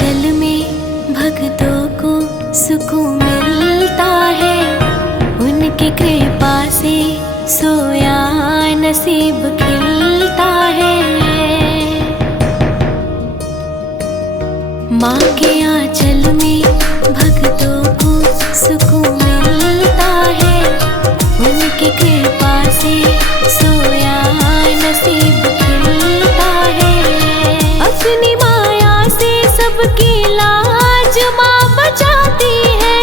आंचल में भक्तों को सुकून मिलता है, उनकी कृपा से सोया नसीब खिलता है। माँ के आंचल में भक्तों को सुकून मिलता है, उनकी कृपा से सोया नसीब खिलता है। अपनी माया से सबकी लाज माँ बचाती है,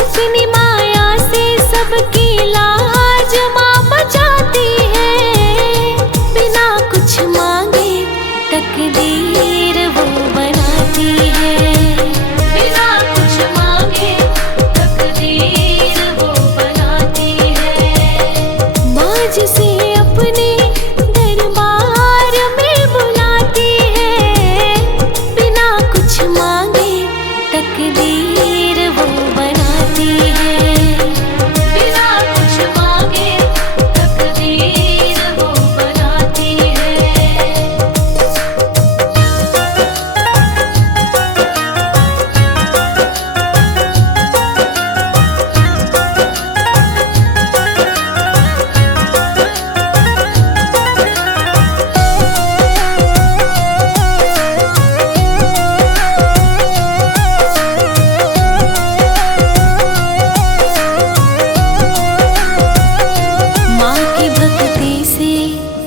अपनी माया से सबकी लाज माँ बचाती है। बिना कुछ मांगे तकदीर वो बनाती है, बिना कुछ मांगे तकदीर वो बनाती है। माँ जिसे अपने दरबार में बुलाती है, बिना कुछ मांगे तकदीर वो बनाती है, बिना कुछ मांगे तकदीर वो बनाती है।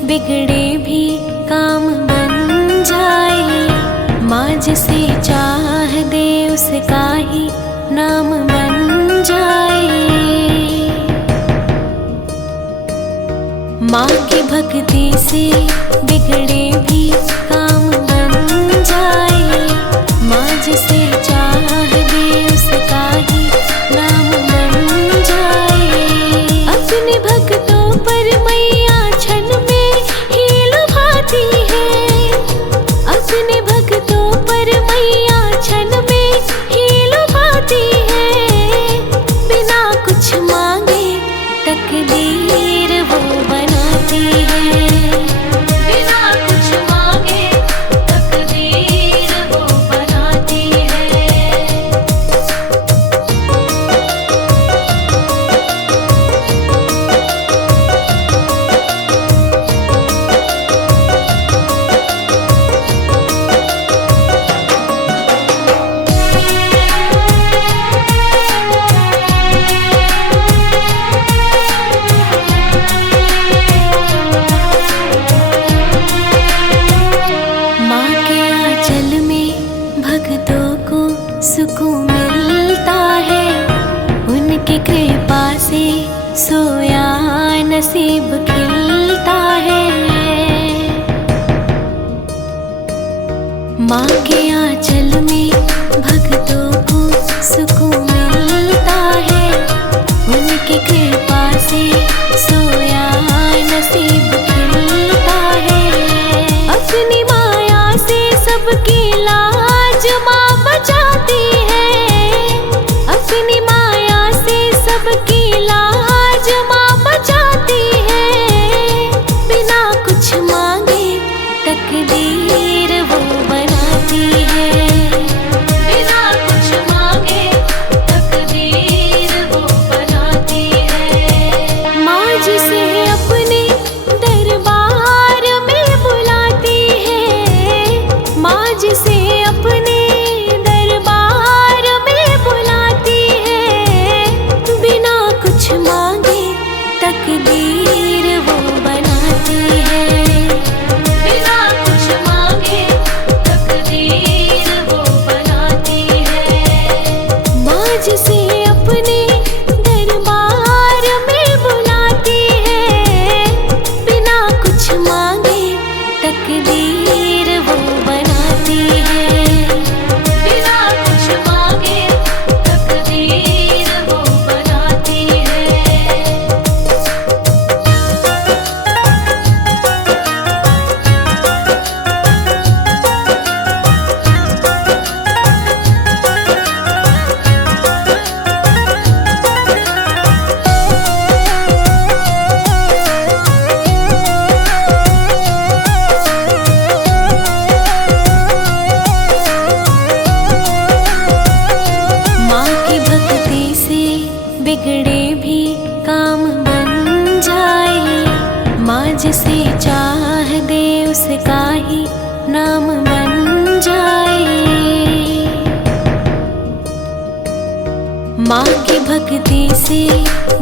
बिगड़े भी काम बन जाए, माँ जिसे चाह दे उसका ही नाम बन जाए। माँ की भक्ति से बिगड़े भी काम बन जाए, माँ जिसे चाह दे उसका ही नाम बन जाए। अपने भक्तों पर मैया क्षण में अपने भक्तों पर मैया क्षण में ही लुभाती है। बिना कुछ मांगे तकदीर वो बनाती है, बिना कुछ मांगे तकदीर वो बनाती है। भक्तों को सुकून मिलता है, उनकी कृपा से सोया नसीब खिलता है। माँ के आंचल में भक्तों को सुकून मिलता है, उनकी कृपा से सोया नसीब खिलता है। अपनी माया से सबकी लाज माँ बचाती है, अपनी माया से सबकी लाज माँ बचाती है। बिना कुछ मांगे तकदीर वो बनाती है, बिना कुछ मांगे तकदीर वो बनाती है। माँ जिसे अपने दरबार में बुलाती है, माँ जिसे अपने दरबार में बुलाती है। बिना कुछ मांगे तकदीर वो बनाती है, बिना कुछ मांगे तकदीर वो बनाती है। माँ जिसे अपने दरबार में बुलाती है, बिना कुछ मांगे तकदीर वो बनाती है। बिगड़े भी काम बन जाए। माँ जिसे चाह दे उसका ही नाम बन जाए। माँ की भक्ति से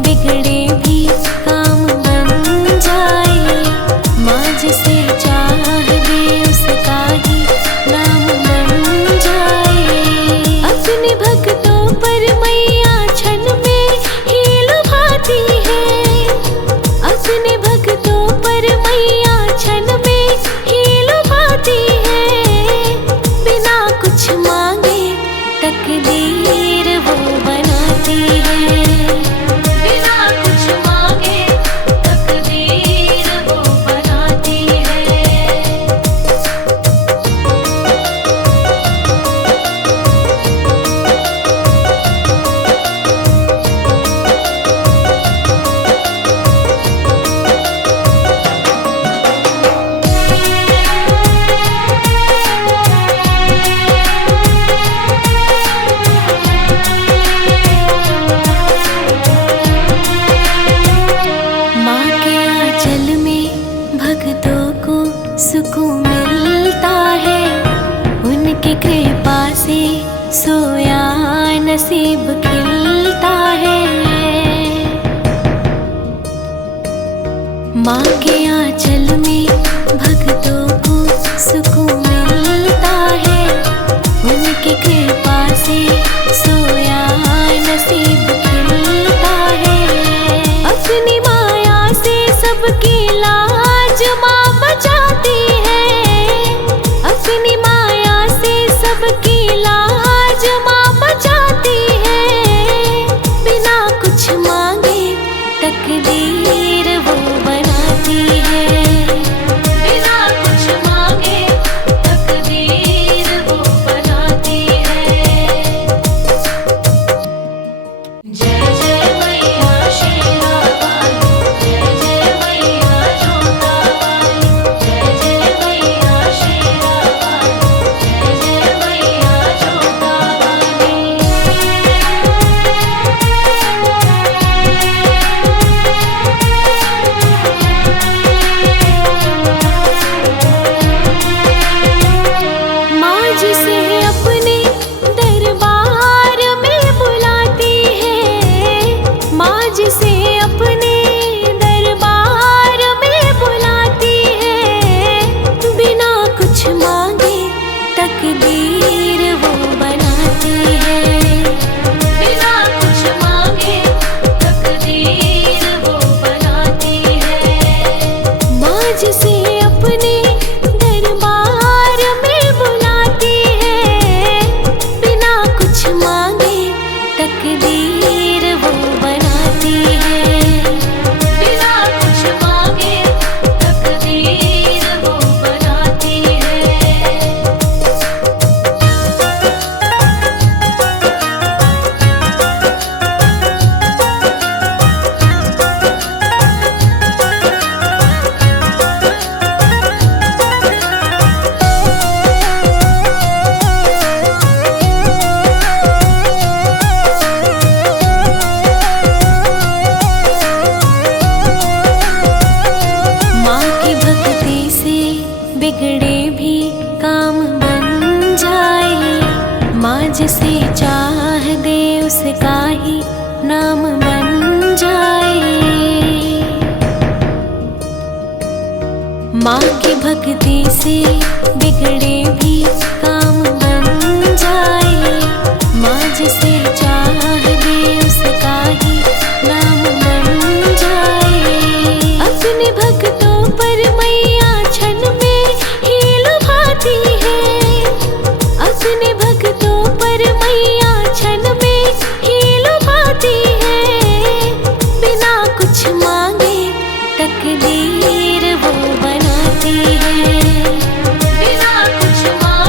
बिगड़े भी काम बन जाए। माँ जिसे चाह दे उसका ही नाम बन जाए। अपने भक्तों पर मैया क्षण में ही लुभाती है। अपने भक्तों पर मैया क्षण में ही लुभाती है। बिना कुछ मांगे तकदीर वो बनाती है। बिना कुछ मांगे तकदीर वो बनाती है। माँ के आंचल में भक्तों को सुकून मिलता है। उनकी कृपा से सोया नसीब खिलता है। माँ के आंचल में भक्तों को सुकून मिलता है। उनकी कृपा से सोया नसीब खिलता है। अपनी माया से सबकी लाज माँ बचाती है। अपनी माया से सबकी लाज माँ बचाती है। बिना कुछ मांगे तकदीर वो बनाती है। बिना कुछ मांगे तकदीर वो बनाती है। जय जय मैया शेरा वाली, जय जय मैया जोता वाली, जय जय मैया शेरा वाली, जय जय मैया जोता वाली। माँ जिसे अपने दरबार में बुलाती है। माँ जिसे अपने दरबार में बुलाती है। बिना कुछ मांगे तकदीर वो बनाती है। बिना कुछ मांगे तकदीर वो बनाती है। माँ जिसे अपने दरबार में बुलाती है। बिना कुछ मांगे तकदीर वो बनाती है। बिना कुछ मांगे तकदीर वो बनाती है। माँ की भक्ति से बिगड़े भी काम बन जाए। माँ जिसे चाह दे उसका ही नाम बन जाए। माँ की भक्ति से बिगड़े भी काम बन जाए। माँ जिसे चाह दे उसका ही नाम बन जाए। अपने भक्तों पर मैया क्षण में ही लुभाती है। अपने भक्तों पर मैया क्षण में ही लुभाती है। बिना कुछ मांगे तकदीर वो बनाती है। बिना कुछ मांगे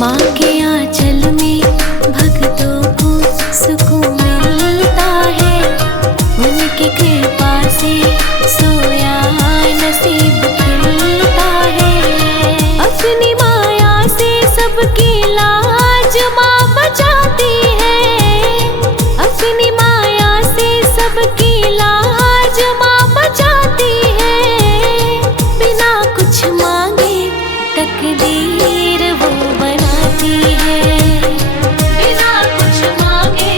माँ के आंचल में भक्तों को सुकून मिलता है, उनकी कृपा से सोया नसीब खिलता है। अपनी माया से सबकी लाज माँ बचाती है, अपनी माया से सबकी लाज माँ बचाती है। बिना कुछ मांगे तकदीर वो बनाती है, बिना कुछ मांगे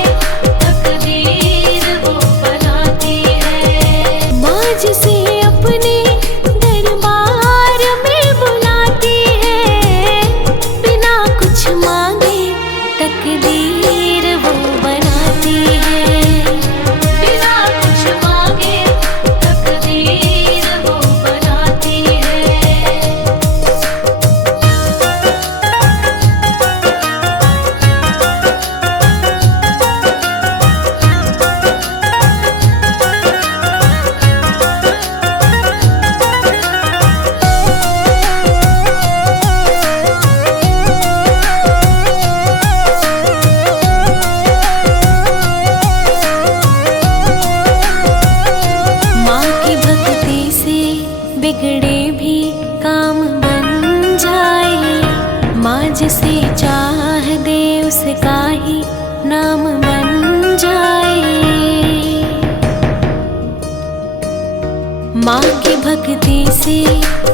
तकदीर वो बनाती है। माँ जिसे अपने दरबार में बुलाती है, बिना कुछ मांगे तकदीर वो बनाती है, बिना कुछ मांगे तकदीर वो बनाती है। माँ की भक्ति से बिगड़े भी काम बन जाए, माँ जिसे चाह दे उसका ही नाम बन जाए। माँ की भक्ति से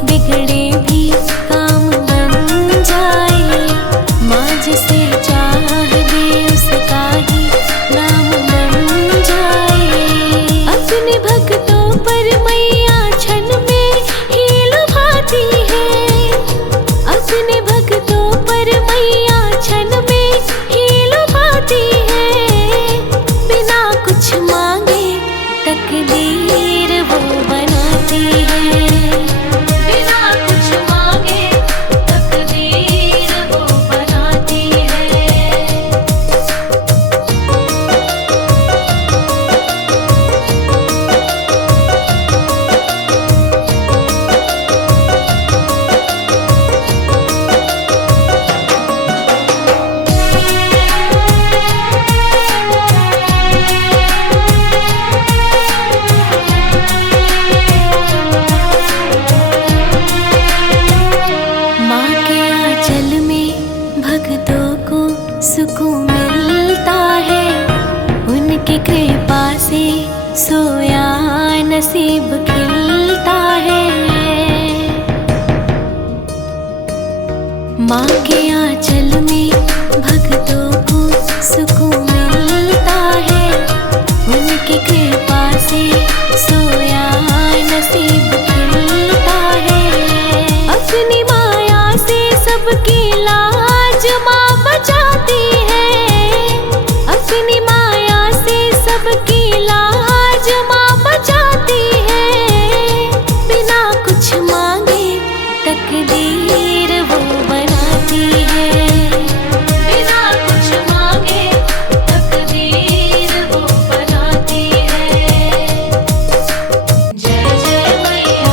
बिगड़े भी काम बन जाए, माँ जिसे चाह दे उसका ही नाम बन जाए। अपने भक्तों पर मैया क्षण में ही लुभाती है, अपने भक्तों पर मैया क्षण में ही लुभाती है। बिना कुछ मांगे तकदीर वो बनाती है, बिना कुछ मांगे तकदीर वो बनाती है। माँ के आंचल में भक्तों को सुकून मिलता है, उनकी कृपा से सोया नसीब खिलता है। माँ के आंचल में भक्तों को सुकून मिलता है, उनकी कृपा से सोया नसीब खिलता है। अपनी माया से सबकी लाज माँ बचाती है, अपनी माया से सबकी लाज माँ बचाती है। बिना कुछ मांगे तकदीर वो बनाती है, बिना कुछ मांगे तकदीर वो बनाती है। जय जय मैया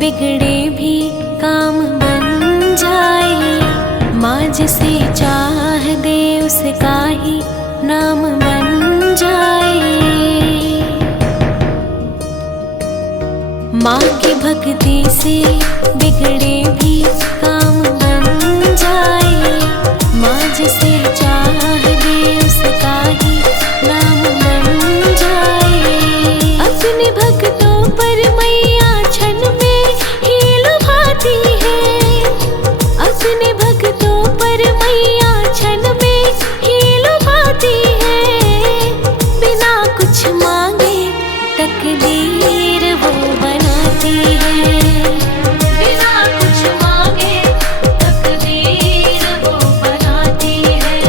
बिगड़े भी काम बन जाए। माँ जिसे चाह दे उसका ही नाम बन जाए। माँ की भक्ति से बिगड़े भी काम बन जाए। माँ जिसे चाह दे उसका ही नाम बन जाए। अपने भक्तों पर मैया क्षण में ही लुभाती है। अपने भक्तों पर मैया क्षण में ही लुभाती है। बिना कुछ मांगे तकदीर वो बनाती है। बिना कुछ मांगे तकदीर वो बनाती है।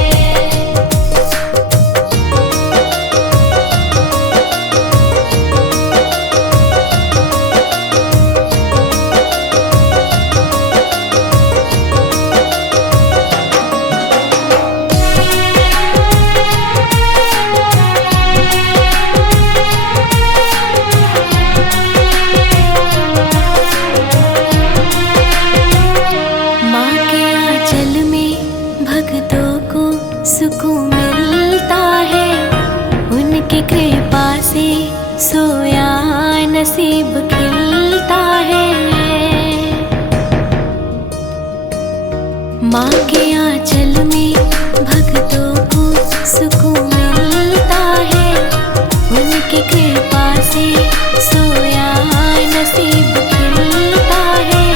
माँ के आंचल में भक्तों को सुकून मिलता है। उनकी कृपा से सोया नसीब खिलता है। माँ के आंचल में भक्तों को सुकून मिलता है। उनकी कृपा से सोया नसीब खिलता है।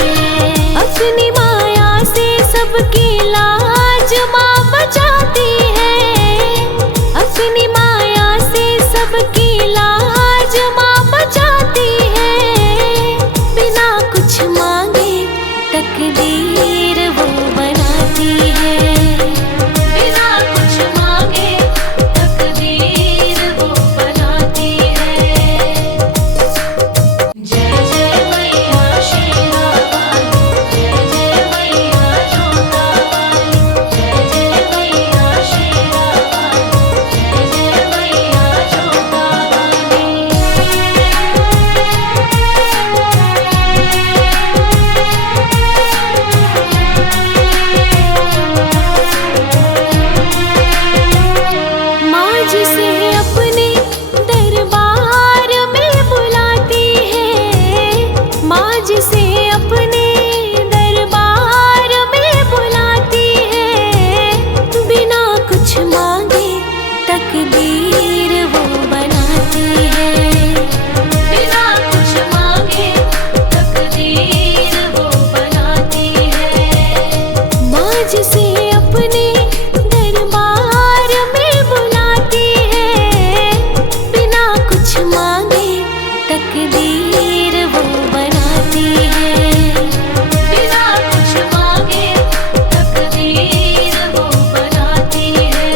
अपनी माया से सबकी लाज माँ बचाती है। अपनी माया से सबकी लाज माँ बचाती है। बिना कुछ मांगे तकदीर वो बनाती है। बिना कुछ मांगे तकदीर वो बनाती है। जय जय मैया शेरा वाली, जय जय मैया जोता वाली, जय जय मैया शेरा वाली, जय जय मैया जोता वाली। माँ जिसे अपने दरबार में बुलाती है। माँ जिसे अपने दरबार में बुलाती है। बिना कुछ मांगे तकदीर वो बनाती है। बिना कुछ मांगे तकदीर वो बनाती है। माँ जिसे अपने दरबार में बुलाती है। बिना कुछ मांगे तकदीर वो बनाती है। बिना कुछ मांगे तकदीर वो बनाती है।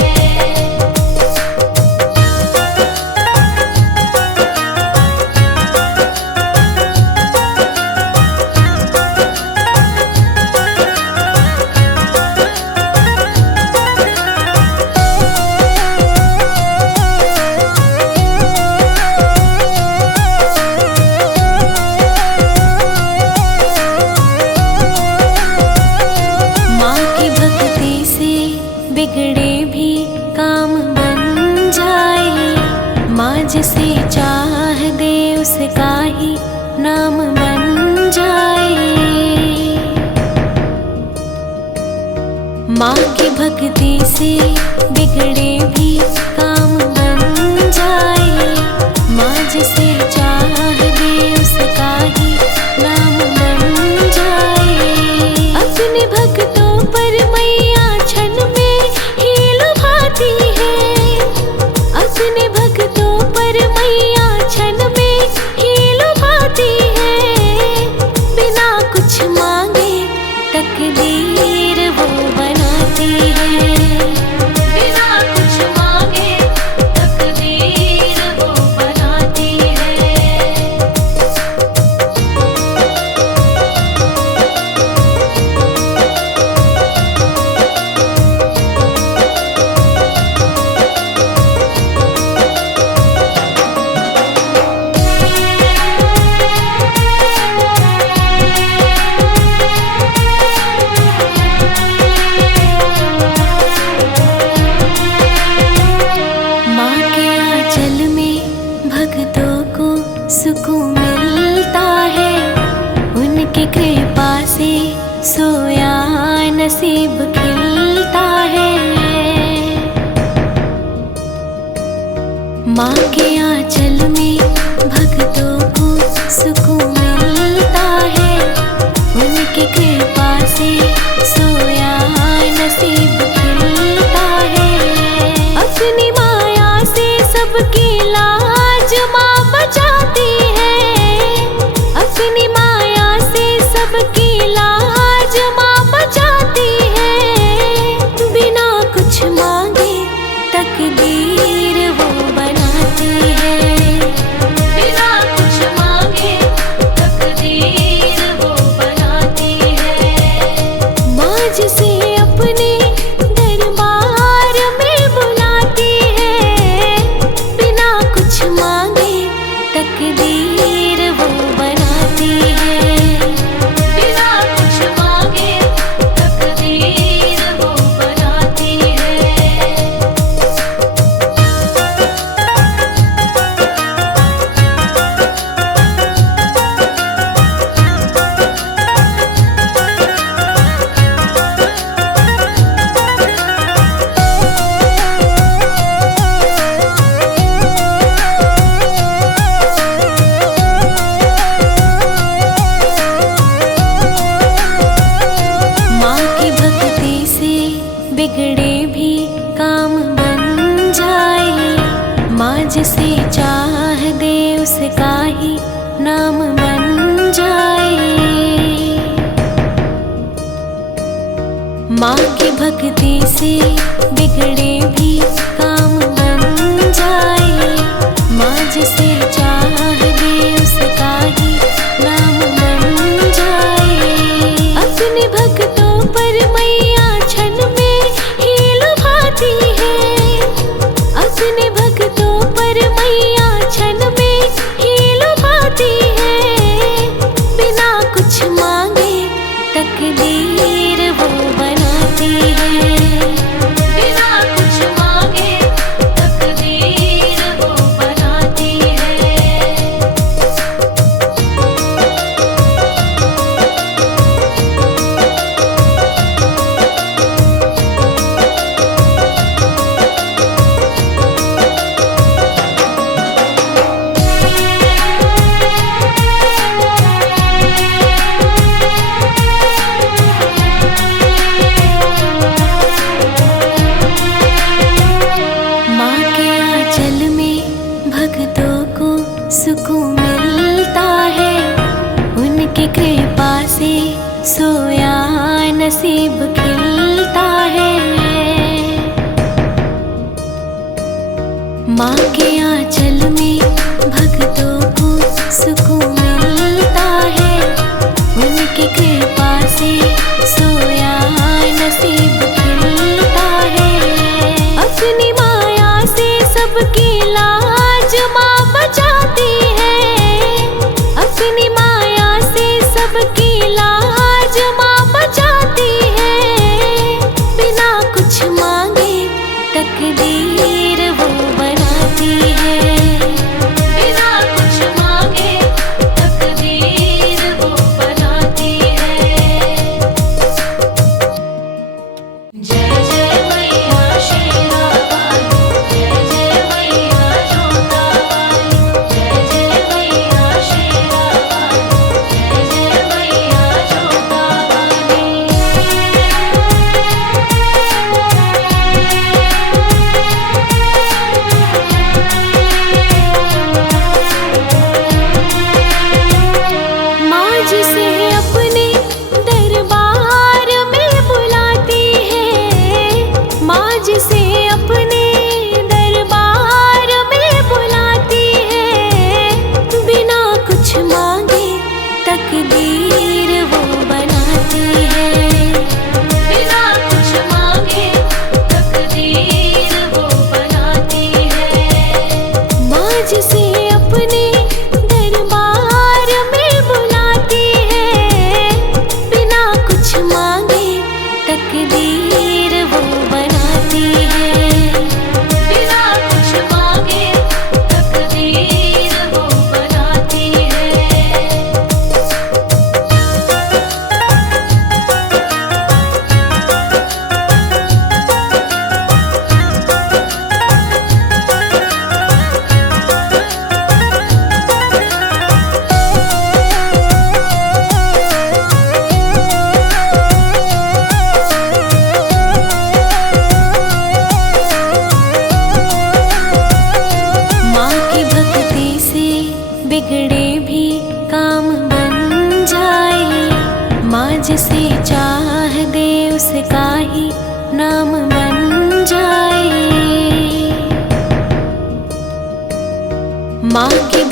माँ की भक्ति से बिगड़े भी काम बन जाए। माँ जिसे चाह दे उसका ही नाम बन जाए। माँ की भक्ति से बिगड़े भी काम बन जाए। माँ जिसे चाह दे उसका ही नाम बन जाए। अपने भक्तों पर मैया क्षण में ही लुभाती है। अपने भक्तों पर मैया क्षण में ही लुभाती है। बिना कुछ मांगे तकदीर वो बनाती है। बिना कुछ मांगे कृपा से सोया नसीब खिलता है। माँ के आंचल में भक्तों को सुकून मिलता है। उनकी कृपा से सोया नसीब खिलता है। अपनी माया से सबकी लाज माँ बचाती है। अपनी माया से सबकी लाज माँ बचाती है। बिना कुछ मांगे तकदीर वो बनाती है। बिना कुछ मांगे तकदीर वो बनाती है। माँ जिसे अपने दरबार में बुलाती है। बिना कुछ मांगे तकदीर वो बनाती है। बिना कुछ मांगे तकदीर वो बनाती है। माँ की भक्ति से बिगड़े भी काम बन जाए। माँ जिसे चाह दे उसका ही नाम बन जाए। माँ की भक्ति से बिगड़े भी काम बन जाए। माँ जिसे चाह दे उसका ही नाम बन जाए। अपने भक्तों पर मैया क्षण में ही लुभाती है। अपने भक्तों पर मैया क्षण में ही लुभाती है। बिना कुछ मांगे तकदीर वो बनाती है। बिना कुछ मांगे तकदीर वो बनाती है। माँ के आंचल में भक्तों को सुकून मिलता है। उनकी कृपा से सोया नसीब खिलता है। माँ के आंचल में भक्तों को सुकून मिलता है। उनकी कृपा से सोया नसीब खिलता है। अपनी माया से सबकी लाज माँ बचाती है। अपनी माया से सबकी लाज माँ बचाती है। बिना कुछ मांगे तकदीर वो बनाती है।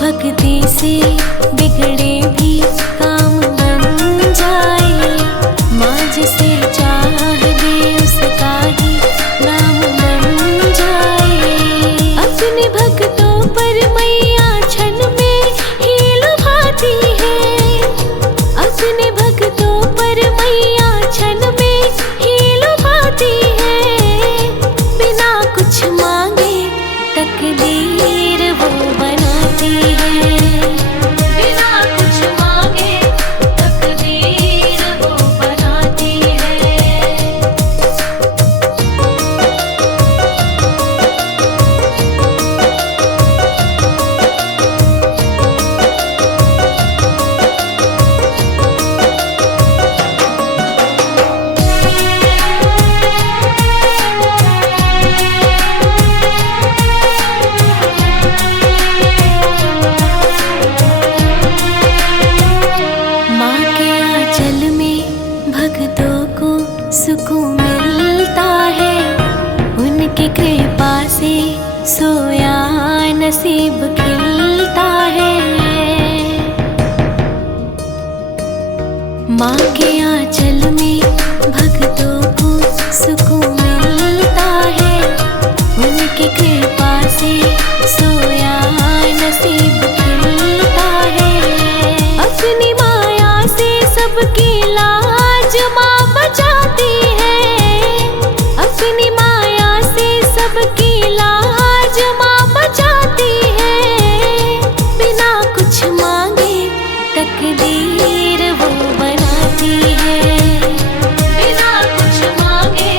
भक्ति से बिगड़े भी काम बन जाए। माँ जिसे चाह दे उसका ही नाम बन जाए। अपने भक्तों पर मैया क्षण में ही लुभाती है। अपने भक्तों पर मैया क्षण में ही लुभाती है। बिना कुछ मांगे तकदीर वो बनाती है। बिना कुछ मांगे तकदीर वो बनाती है। माँ के आंचल में भक्तों को सुकून मिलता है। उनकी कृपा से सोया नसीब खिलता है। माँ के आंचल में भक्तों को सुकून मिलता है। उनकी कृपा से सोया नसीब खिलता है। अपनी माया से सबकी लाज माँ बचाती है। अपनी माया से सबकी लाज माँ बचाती है। बिना कुछ मांगे तकदीर वो बनाती है। बिना कुछ मांगे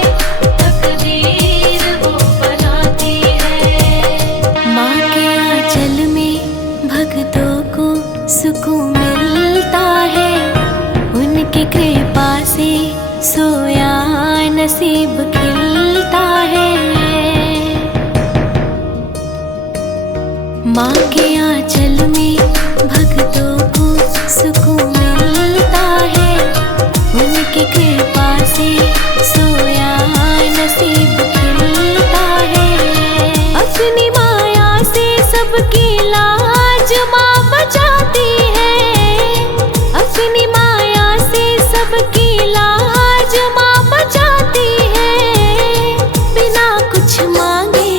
तकदीर वो बनाती है। माँ के आंचल में भक्तों को सुकून मिलता है। उनकी कृपा से सोया नसीब खिलता है। माँ के आंचल में भक्तों को सुकून मिलता है। उनकी कृपा से सोया नसीब खिलता है। अपनी माया से सबकी लाज माँ बचाती है। अपनी माया से सबकी लाज माँ बचाती है। बिना कुछ मांगे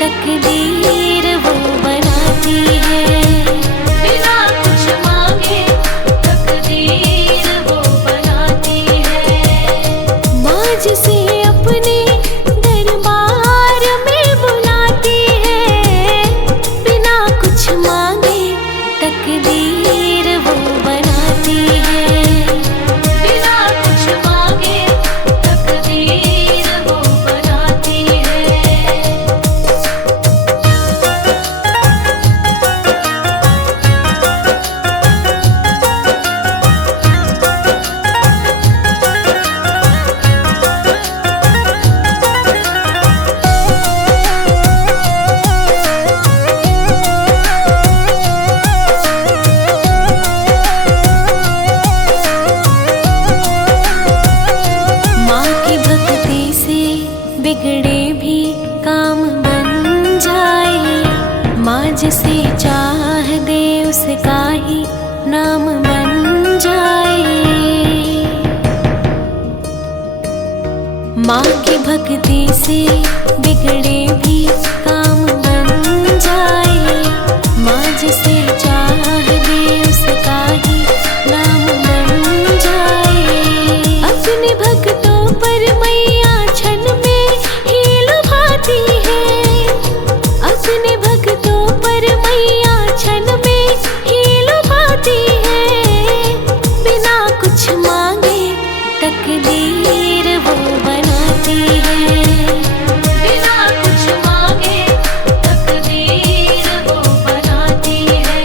तकदीर वो बनाती है। बिना कुछ मांगे तकदीर वो बनाती है। माँ जिसे अपने दरबार में बुलाती है। बिना कुछ मांगे तकदीर वो बनाती है। बिना कुछ मांगे तकदीर वो बनाती है। माँ की भक्ति से बिगड़े भी काम बन जाए। माँ जिसे चाह दे उसका ही नाम बन जाए। माँ की भक्ति से बिगड़े भी काम बन जाए। माँ जिसे चाह दे उसका ही नाम बन जाए। अपने भक्तों पर मैया क्षण में ही लुभाती है। अपने भक्तों पर मैया क्षण में ही लुभाती है। बिना कुछ मांगे तकदीर वो बनाती है। बिना कुछ मांगे तकदीर वो बनाती है।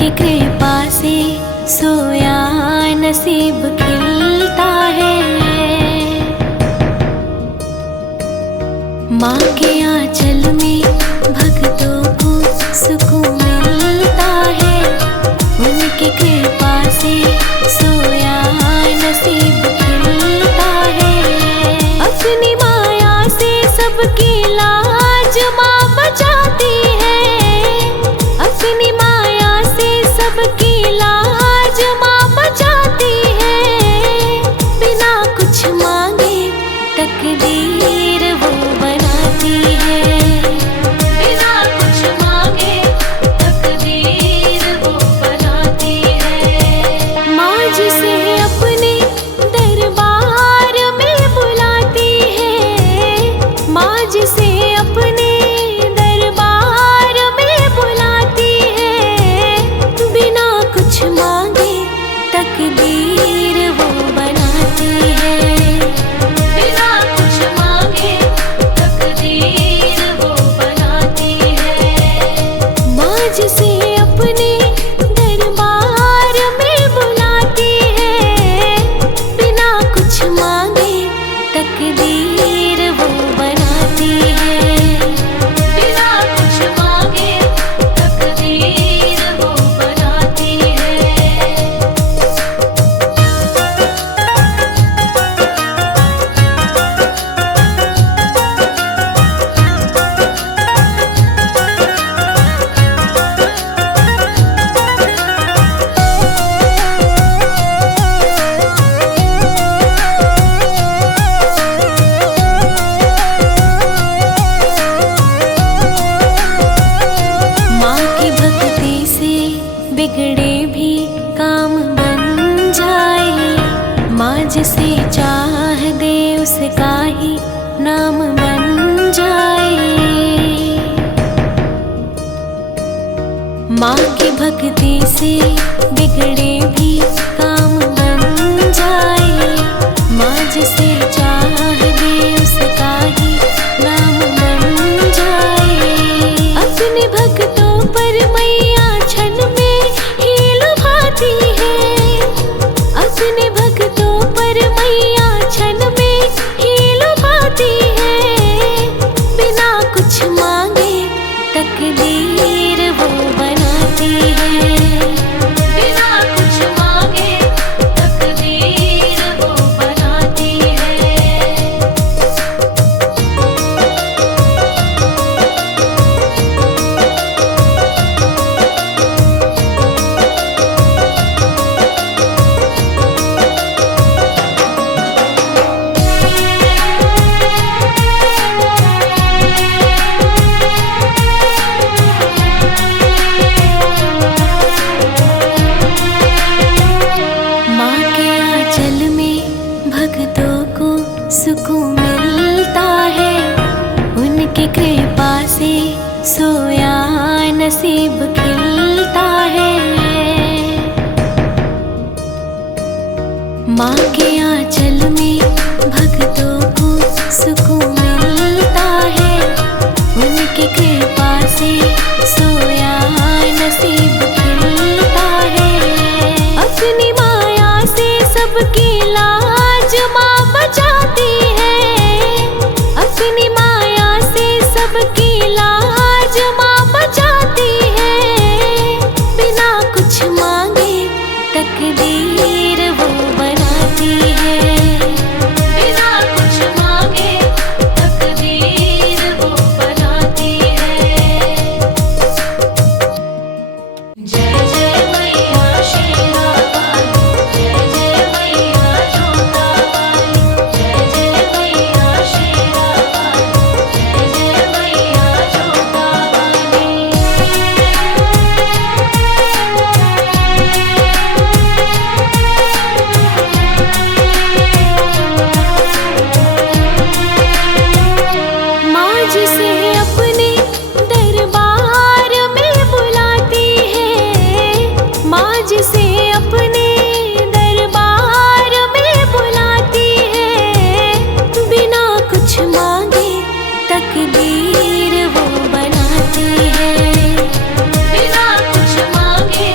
उनकी कृपा से सोया नसीब खिलता है। माँ के आंचल में भक्तों को सुकून मिलता है। उनकी कृपा से सोया नसीब खिलता है। अपनी माया से सबकी लाज माँ बचाती है। अपनी माया से सबकी लाज माँ बचाती है। बिना कुछ मांगे तकदीर वो बनाती है। बिना कुछ मांगे तकदीर वो बनाती है। माँ जिसे अपने दरबार में बुलाती है। माँ जिसे अपने दरबार में बुलाती है। बिना कुछ मांगे तकदीर वो बनाती है। बिना कुछ मांगे तकदीर वो बनाती है। माँ जिसे अपने दरबार में बुलाती है। बिना कुछ मांगे तकदीर वो बनाती है। बिना कुछ मांगे तकदीर वो बनाती है। माँ की भक्ति से बिगड़े भी काम बन जाए। माँ जिसे चाह दे उसका ही नाम बन जाए। माँ की भक्ति से बिगड़े भी काम बन जाए। माँ जिसे चाह दे उसका ही नाम बन जाए। अपने भक्तों पर मैया क्षण में ही लुभाती है। अपने भक्तों पर मैया क्षण में ही लुभाती है। बिना कुछ मांगे तकदीर वो बनाती है। बिना कुछ मांगे तकदीर वो बनाती है। माँ के आंचल में भक्तों को सुकून मिलता है। उनकी कृपा से सोया नसीब खिलता है। माँ के आंचल में भक्तों को सुकून मिलता है। उनकी कृपा से सोया नसीब खिलता है। अपनी माया से सबकी लाज माँ बचाती है। अपनी माया से सबकी लाज माँ बचाती है। बिना कुछ मांगे तकदीर वो बनाती है। बिना कुछ मांगे तकदीर वो बनाती है। जय जय मैया शेरा वाली। जय जय मैया जोता वाली। जय जय मैया शेरा वाली। जय जय मैया जोता वाली। माँ जिसे अपने दरबार में बुलाती है। माँ जिसे अपने दरबार में बुलाती है। बिना कुछ मांगे तकदीर वो बनाती है। बिना कुछ मांगे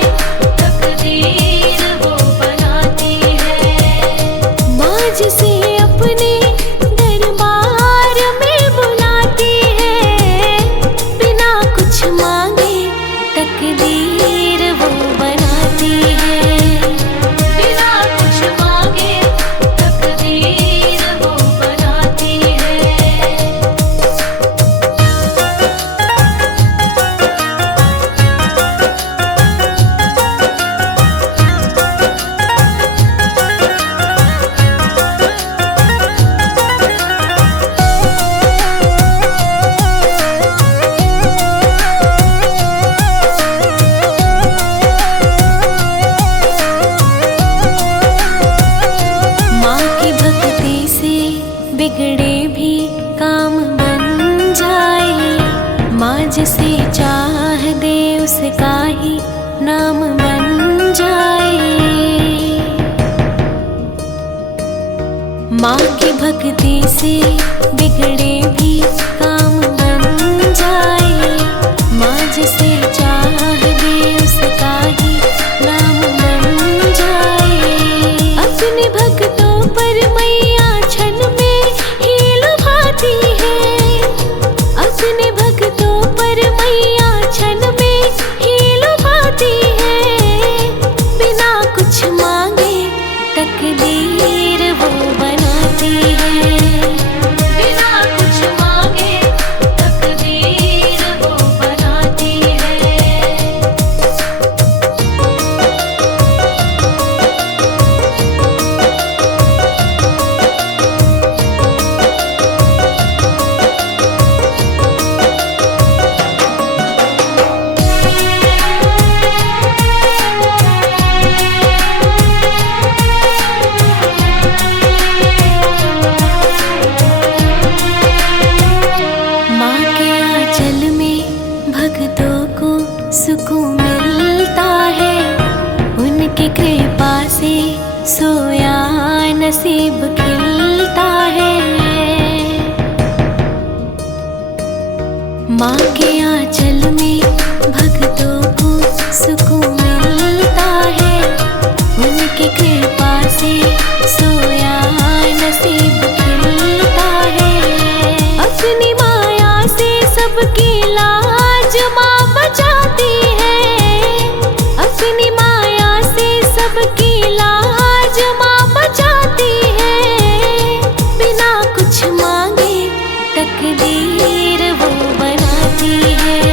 तकदीर वो बनाती है। बिना कुछ मांगे तकदीर वो बनाती है। बिगड़े भी काम बन जाए, माँ जिसे चाह दे उसका ही नाम बन जाए। माँ की भक्ति से बिगड़े भी काम बन जाए, माँ जिसे चाह दे उसका ही नाम बन जाए। अपने भक्तों पर मैया क्षण में अपने भक्तों पर मैया क्षण में ही लुभाती है। बिना कुछ मांगे तकदीर वो बनाती है। बिना कुछ मांगे तकदीर वो बनाती है। सुकून मिलता है, उनकी कृपा से सोया नसीब खिलता है। माँ के आंचल में भक्तों को सुकून मिलता है, उनकी कृपा से सोया नसीब खिलता है। अपनी माया से सबकी लाज माँ बचाती है। अपनी माया से सबकी लाज माँ बचाती है। बिना कुछ मांगे तकदीर वो बनाती है।